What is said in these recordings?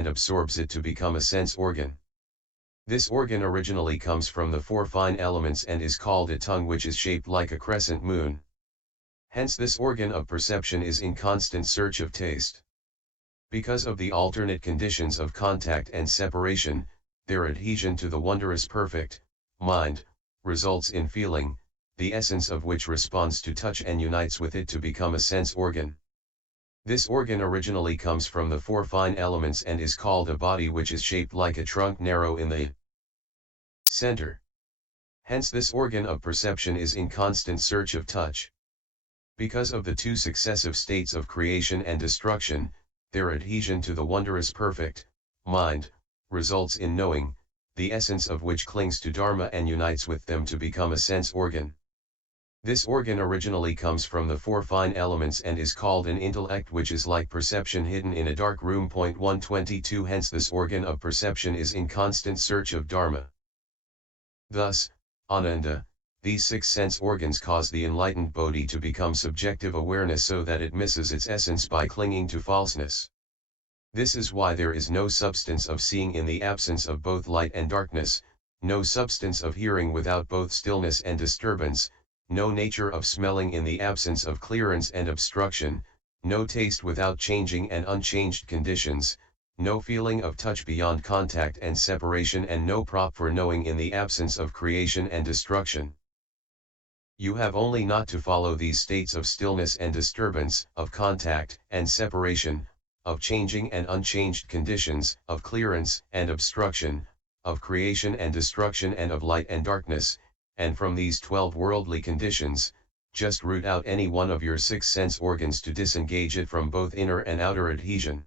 and absorbs it to become a sense organ. This organ originally comes from the four fine elements and is called a tongue, which is shaped like a crescent moon. Hence this organ of perception is in constant search of taste. Because of the alternate conditions of contact and separation, their adhesion to the wondrous perfect mind results in feeling, the essence of which responds to touch and unites with it to become a sense organ. This organ originally comes from the four fine elements and is called a body, which is shaped like a trunk, narrow in the center. Hence this organ of perception is in constant search of touch. Because of the two successive states of creation and destruction, their adhesion to the wondrous perfect mind results in knowing, the essence of which clings to dharma and unites with them to become a sense organ. This organ originally comes from the four fine elements and is called an intellect, which is like perception hidden in a dark room. 122 Hence this organ of perception is in constant search of dharma. Thus, Ananda, these six sense organs cause the enlightened Bodhi to become subjective awareness, so that it misses its essence by clinging to falseness. This is why there is no substance of seeing in the absence of both light and darkness, no substance of hearing without both stillness and disturbance, no nature of smelling in the absence of clearance and obstruction, no taste without changing and unchanged conditions, no feeling of touch beyond contact and separation, and no prop for knowing in the absence of creation and destruction. You have only not to follow these states of stillness and disturbance, of contact and separation, of changing and unchanged conditions, of clearance and obstruction, of creation and destruction, and of light and darkness, and from these 12 worldly conditions, just root out any one of your 6 sense organs to disengage it from both inner and outer adhesion.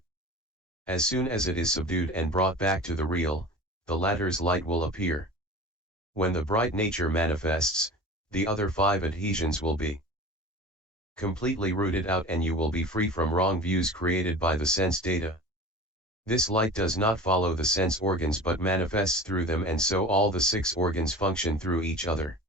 As soon as it is subdued and brought back to the real, the latter's light will appear. When the bright nature manifests, the other 5 adhesions will be completely rooted out, and you will be free from wrong views created by the sense data. This light does not follow the sense organs but manifests through them, and so all the 6 organs function through each other.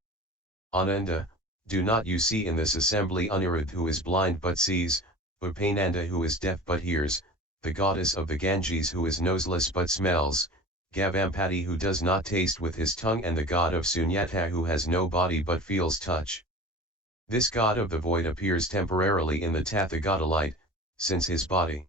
Ananda, do not you see in this assembly Anirudh, who is blind but sees, Upananda, who is deaf but hears, the goddess of the Ganges, who is noseless but smells, Gavampati, who does not taste with his tongue, and the god of Sunyata, who has no body but feels touch. This god of the void appears temporarily in the Tathagata light, since his body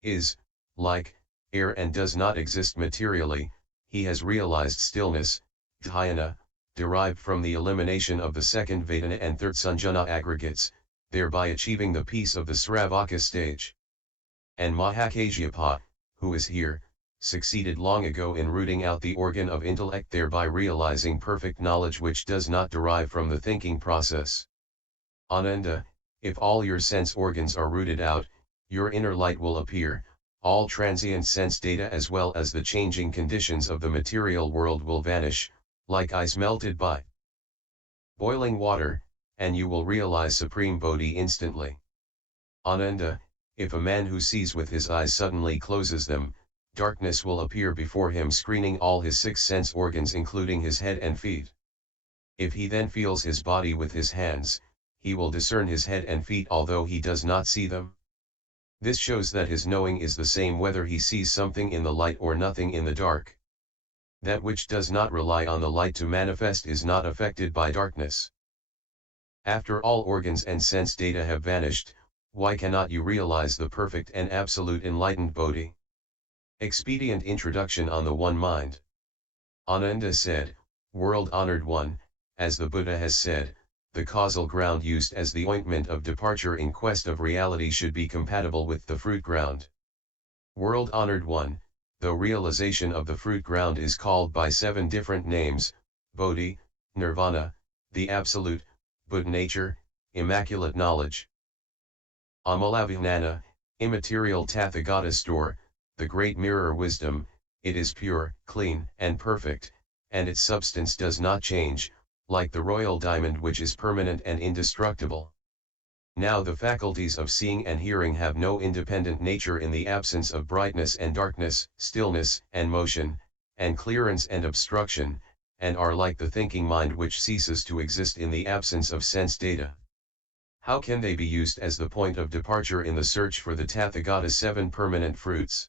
is, like, air and does not exist materially. He has realized stillness, dhyana, derived from the elimination of the second Vedana and third Sanjana aggregates, thereby achieving the peace of the Sravaka stage. And Mahakasyapa, who is here, succeeded long ago in rooting out the organ of intellect, thereby realizing perfect knowledge which does not derive from the thinking process. Ananda, if all your sense organs are rooted out, your inner light will appear. All transient sense data as well as the changing conditions of the material world will vanish, like ice melted by boiling water, and you will realize supreme Bodhi instantly. Ananda, if a man who sees with his eyes suddenly closes them, darkness will appear before him, screening all his 6 sense organs including his head and feet. If he then feels his body with his hands, he will discern his head and feet although he does not see them. This shows that his knowing is the same whether he sees something in the light or nothing in the dark. That which does not rely on the light to manifest is not affected by darkness. After all organs and sense data have vanished, why cannot you realize the perfect and absolute enlightened Bodhi? Expedient introduction on the One Mind. Ananda said, World-honored one, as the Buddha has said, the causal ground used as the ointment of departure in quest of reality should be compatible with the fruit ground. World-honored one, though realization of the fruit ground is called by 7 different names, Bodhi, Nirvana, the Absolute, Buddha nature, immaculate knowledge, Amalavijnana, immaterial Tathagata store, the great mirror wisdom, it is pure, clean, and perfect, and its substance does not change, like the royal diamond which is permanent and indestructible. Now the faculties of seeing and hearing have no independent nature in the absence of brightness and darkness, stillness and motion, and clearance and obstruction, and are like the thinking mind which ceases to exist in the absence of sense data. How can they be used as the point of departure in the search for the Tathagata's 7 permanent fruits?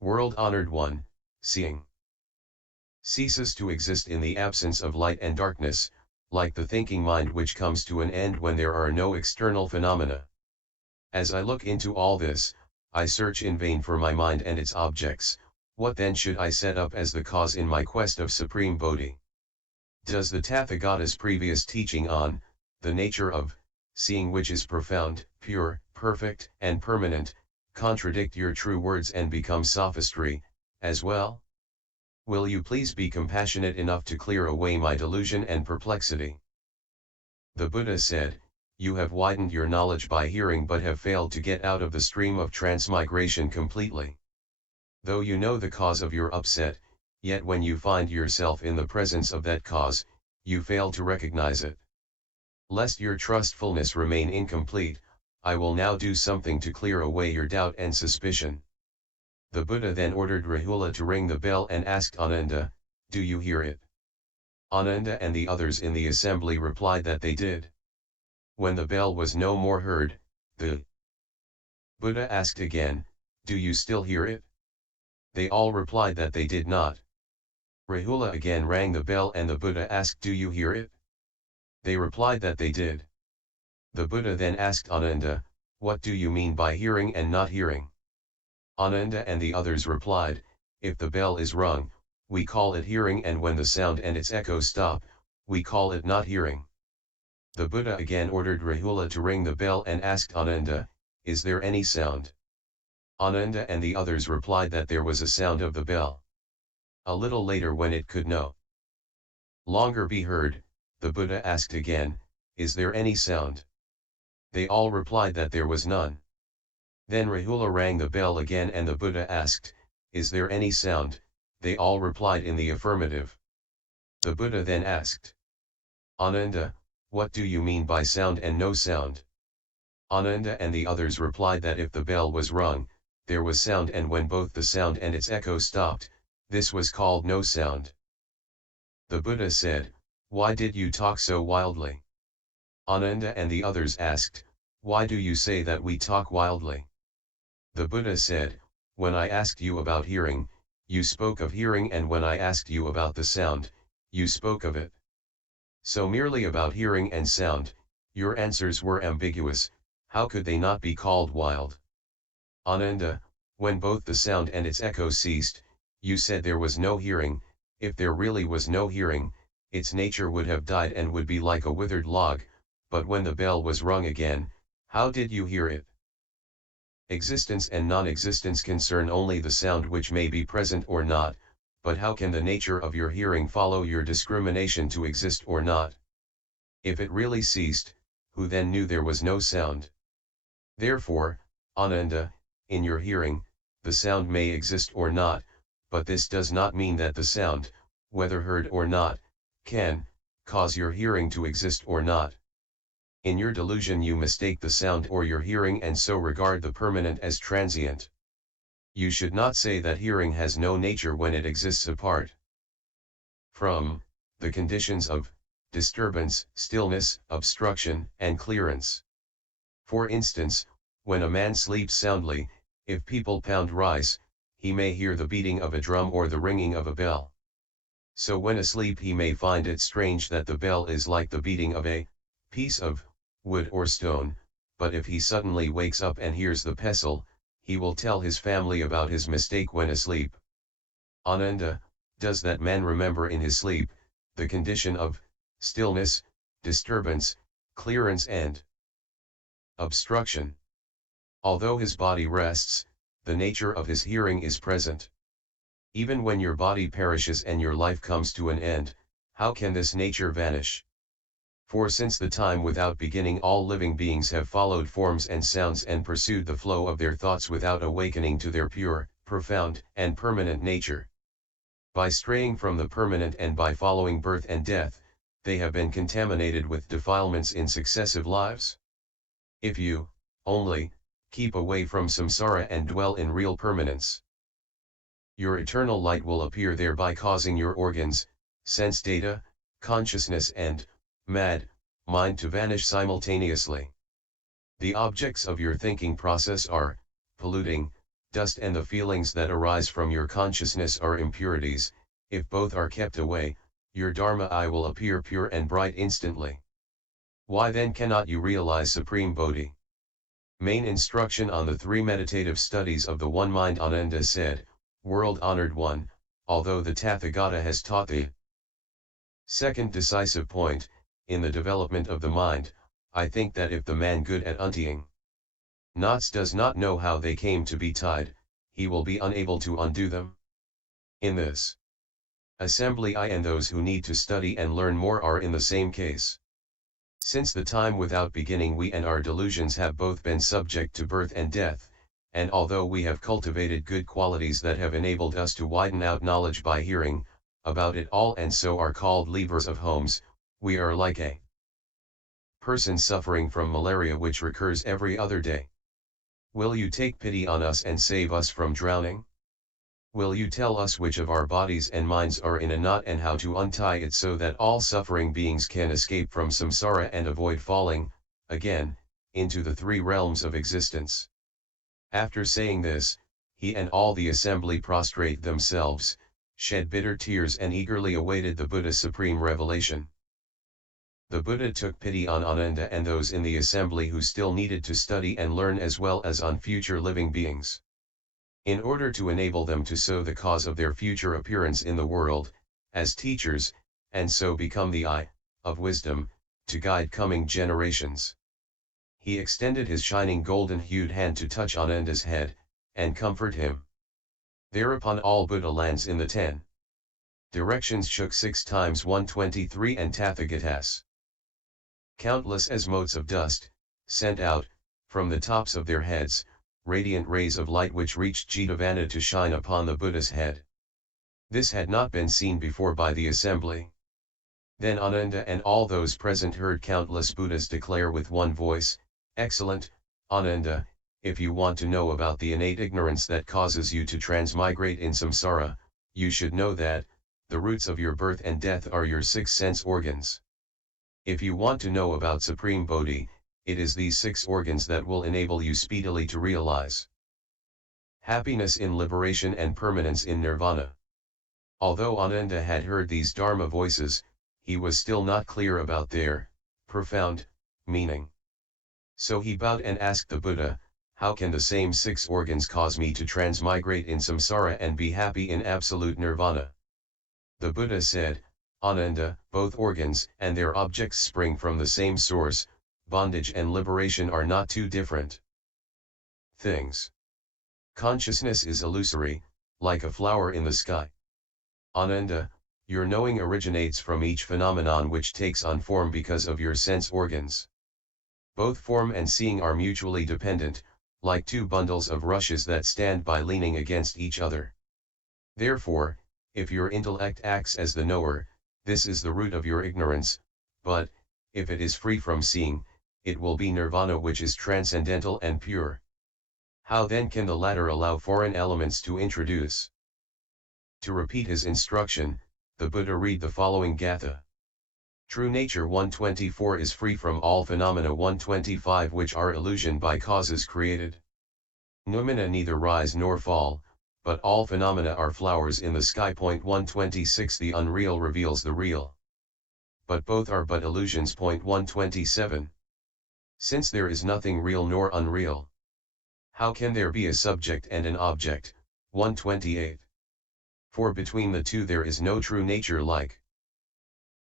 World-honored one, seeing ceases to exist in the absence of light and darkness, like the thinking mind which comes to an end when there are no external phenomena. As I look into all this, I search in vain for my mind and its objects. What then should I set up as the cause in my quest of supreme Bodhi? Does the Tathagata's previous teaching on the nature of seeing, which is profound, pure, perfect, and permanent, contradict your true words and become sophistry, as well? Will you please be compassionate enough to clear away my delusion and perplexity? The Buddha said, "You have widened your knowledge by hearing but have failed to get out of the stream of transmigration completely. Though you know the cause of your upset, yet when you find yourself in the presence of that cause, you fail to recognize it. Lest your trustfulness remain incomplete, I will now do something to clear away your doubt and suspicion." The Buddha then ordered Rahula to ring the bell and asked Ananda, "Do you hear it?" Ananda and the others in the assembly replied that they did. When the bell was no more heard, the Buddha asked again, "Do you still hear it?" They all replied that they did not. Rahula again rang the bell and the Buddha asked, "Do you hear it?" They replied that they did. The Buddha then asked Ananda, "What do you mean by hearing and not hearing?" Ananda and the others replied, "If the bell is rung, we call it hearing, and when the sound and its echo stop, we call it not hearing." The Buddha again ordered Rahula to ring the bell and asked Ananda, "Is there any sound?" Ananda and the others replied that there was a sound of the bell. A little later, when it could no longer be heard, the Buddha asked again, "Is there any sound?" They all replied that there was none. Then Rahula rang the bell again and the Buddha asked, "Is there any sound?" They all replied in the affirmative. The Buddha then asked Ananda, "What do you mean by sound and no sound?" Ananda and the others replied that if the bell was rung, there was sound, and when both the sound and its echo stopped, this was called no sound. The Buddha said, "Why did you talk so wildly?" Ananda and the others asked, "Why do you say that we talk wildly?" The Buddha said, "When I asked you about hearing, you spoke of hearing, and when I asked you about the sound, you spoke of it. So merely about hearing and sound, your answers were ambiguous. How could they not be called wild?" Ananda, when both the sound and its echo ceased, you said there was no hearing. If there really was no hearing, its nature would have died and would be like a withered log, but when the bell was rung again, how did you hear it? Existence and non-existence concern only the sound which may be present or not, but how can the nature of your hearing follow your discrimination to exist or not? If it really ceased, who then knew there was no sound? Therefore, Ananda, in your hearing, the sound may exist or not, but this does not mean that the sound, whether heard or not, can cause your hearing to exist or not. In your delusion you mistake the sound or your hearing and so regard the permanent as transient. You should not say that hearing has no nature when it exists apart from the conditions of disturbance, stillness, obstruction, and clearance. For instance, when a man sleeps soundly, if people pound rice, he may hear the beating of a drum or the ringing of a bell. So when asleep he may find it strange that the bell is like the beating of a piece of wood or stone, but if he suddenly wakes up and hears the pestle, he will tell his family about his mistake when asleep. Ananda, does that man remember in his sleep the condition of stillness, disturbance, clearance and obstruction? Although his body rests, the nature of his hearing is present. Even when your body perishes and your life comes to an end, how can this nature vanish? For since the time without beginning all living beings have followed forms and sounds and pursued the flow of their thoughts without awakening to their pure, profound, and permanent nature. By straying from the permanent and by following birth and death, they have been contaminated with defilements in successive lives. If you, only, keep away from samsara and dwell in real permanence, your eternal light will appear thereby causing your organs, sense data, consciousness and mind to vanish simultaneously. The objects of your thinking process are polluting, dust and the feelings that arise from your consciousness are impurities. If both are kept away, your dharma I will appear pure and bright instantly. Why then cannot you realize supreme Bodhi? Main instruction on the three meditative studies of the one mind. Ananda said, world-honored one, although the Tathagata has taught thee. Second decisive point, in the development of the mind, I think that if the man good at untying knots does not know how they came to be tied, he will be unable to undo them. In this assembly I and those who need to study and learn more are in the same case. Since the time without beginning we and our delusions have both been subject to birth and death, and although we have cultivated good qualities that have enabled us to widen out knowledge by hearing about it all and so are called leavers of homes, we are like a person suffering from malaria which recurs every other day. Will you take pity on us and save us from drowning? Will you tell us which of our bodies and minds are in a knot and how to untie it so that all suffering beings can escape from samsara and avoid falling, again, into the three realms of existence? After saying this, he and all the assembly prostrate themselves, shed bitter tears and eagerly awaited the Buddha's supreme revelation. The Buddha took pity on Ananda and those in the assembly who still needed to study and learn as well as on future living beings. In order to enable them to sow the cause of their future appearance in the world, as teachers, and so become the eye of wisdom, to guide coming generations. He extended his shining golden-hued hand to touch Ananda's head, and comfort him. Thereupon all Buddha lands in the 10 directions shook 6 times 123 and Tathagatas. Countless as motes of dust, sent out, from the tops of their heads, radiant rays of light which reached Jetavana to shine upon the Buddha's head. This had not been seen before by the assembly. Then Ananda and all those present heard countless Buddhas declare with one voice, "Excellent, Ananda, if you want to know about the innate ignorance that causes you to transmigrate in samsara, you should know that, the roots of your birth and death are your 6 sense organs. If you want to know about supreme Bodhi, it is these 6 organs that will enable you speedily to realize happiness in liberation and permanence in nirvana." Although Ananda had heard these dharma voices, he was still not clear about their profound meaning. So he bowed and asked the Buddha, "How can the same 6 organs cause me to transmigrate in samsara and be happy in absolute nirvana?" The Buddha said, "Ananda, both organs and their objects spring from the same source. Bondage and liberation are not two different things. Consciousness is illusory, like a flower in the sky. Ananda, your knowing originates from each phenomenon which takes on form because of your sense organs. Both form and seeing are mutually dependent, like 2 bundles of rushes that stand by leaning against each other. Therefore, if your intellect acts as the knower, this is the root of your ignorance, but, if it is free from seeing, it will be nirvana which is transcendental and pure. How then can the latter allow foreign elements to introduce?" To repeat his instruction, the Buddha read the following Gatha. True nature 124 is free from all phenomena 125 which are illusion by causes created. Noumena neither rise nor fall, but all phenomena are flowers in the sky. 126 The unreal reveals the real. But both are but illusions. 127 Since there is nothing real nor unreal, how can there be a subject and an object? 128 For between the two there is no true nature like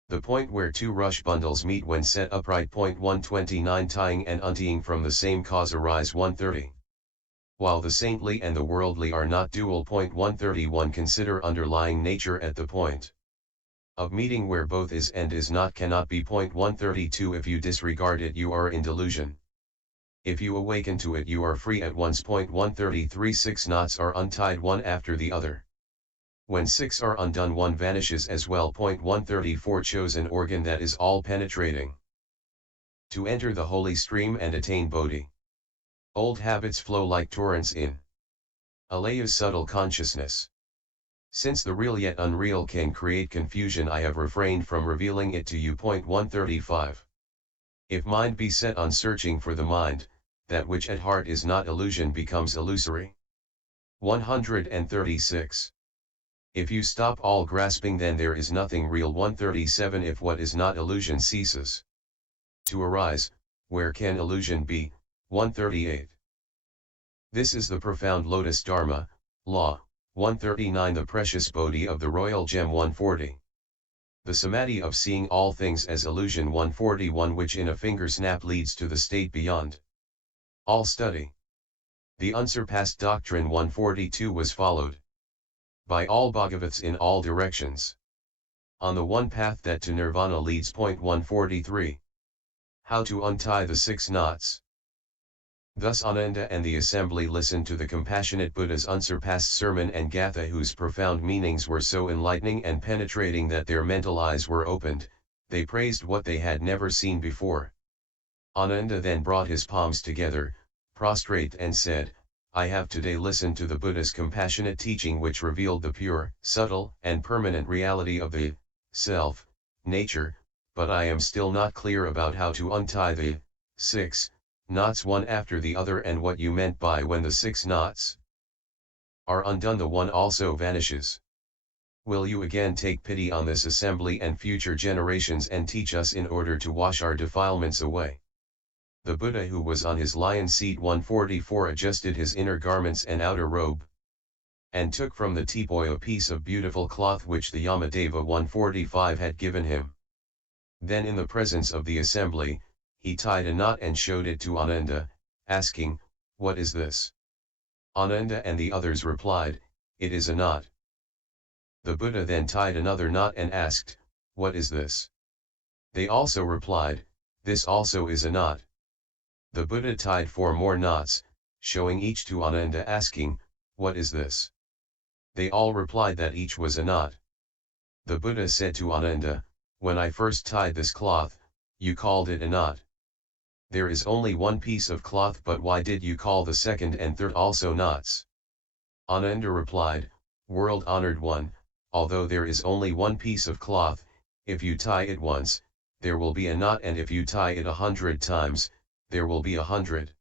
the point where 2 rush bundles meet when set upright. 129 Tying and untying from the same cause arise. 130 While the saintly and the worldly are not dual. 131 Consider underlying nature at the point of meeting where both is and is not cannot be. 132 If you disregard it you are in delusion. If you awaken to it you are free at once. 133 6 knots are untied one after the other. When 6 are undone one vanishes as well. 134 Chose an organ that is all penetrating to enter the holy stream and attain Bodhi. Old habits flow like torrents in Alaya's subtle consciousness. Since the real yet unreal can create confusion I have refrained from revealing it to you. 135 If mind be set on searching for the mind, that which at heart is not illusion becomes illusory. 136. If you stop all grasping, then there is nothing real. 137. If what is not illusion ceases to arise, where can illusion be? 138. This is the profound lotus dharma, law. 139. The precious Bodhi of the royal gem. 140. The samadhi of seeing all things as illusion. 141. Which in a finger snap leads to the state beyond all study. The unsurpassed doctrine. 142 was followed by all Bhagavats in all directions, on the one path that to nirvana leads. 143. How to untie the 6 knots. Thus Ananda and the assembly listened to the compassionate Buddha's unsurpassed sermon and gatha, whose profound meanings were so enlightening and penetrating that their mental eyes were opened. They praised what they had never seen before. Ananda then brought his palms together, prostrate, and said, I have today listened to the Buddha's compassionate teaching, which revealed the pure, subtle, and permanent reality of the self, nature, but I am still not clear about how to untie the 6 knots one after the other, and what you meant by when the 6 knots are undone the one also vanishes. Will you again take pity on this assembly and future generations and teach us in order to wash our defilements away? The Buddha, who was on his lion seat. 144. Adjusted his inner garments and outer robe, and took from the tepoy a piece of beautiful cloth which the Yamadeva. 145 had given him. Then in the presence of the assembly, he tied a knot and showed it to Ananda, asking, What is this? Ananda and the others replied, It is a knot. The Buddha then tied another knot and asked, What is this? They also replied, This also is a knot. The Buddha tied 4 more knots, showing each to Ananda, asking, What is this? They all replied that each was a knot. The Buddha said to Ananda, When I first tied this cloth, you called it a knot. There is only one piece of cloth, but why did you call the second and third also knots? Ananda replied, World-honored one, although there is only one piece of cloth, if you tie it once, there will be a knot, and if you tie it 100 times, there will be 100.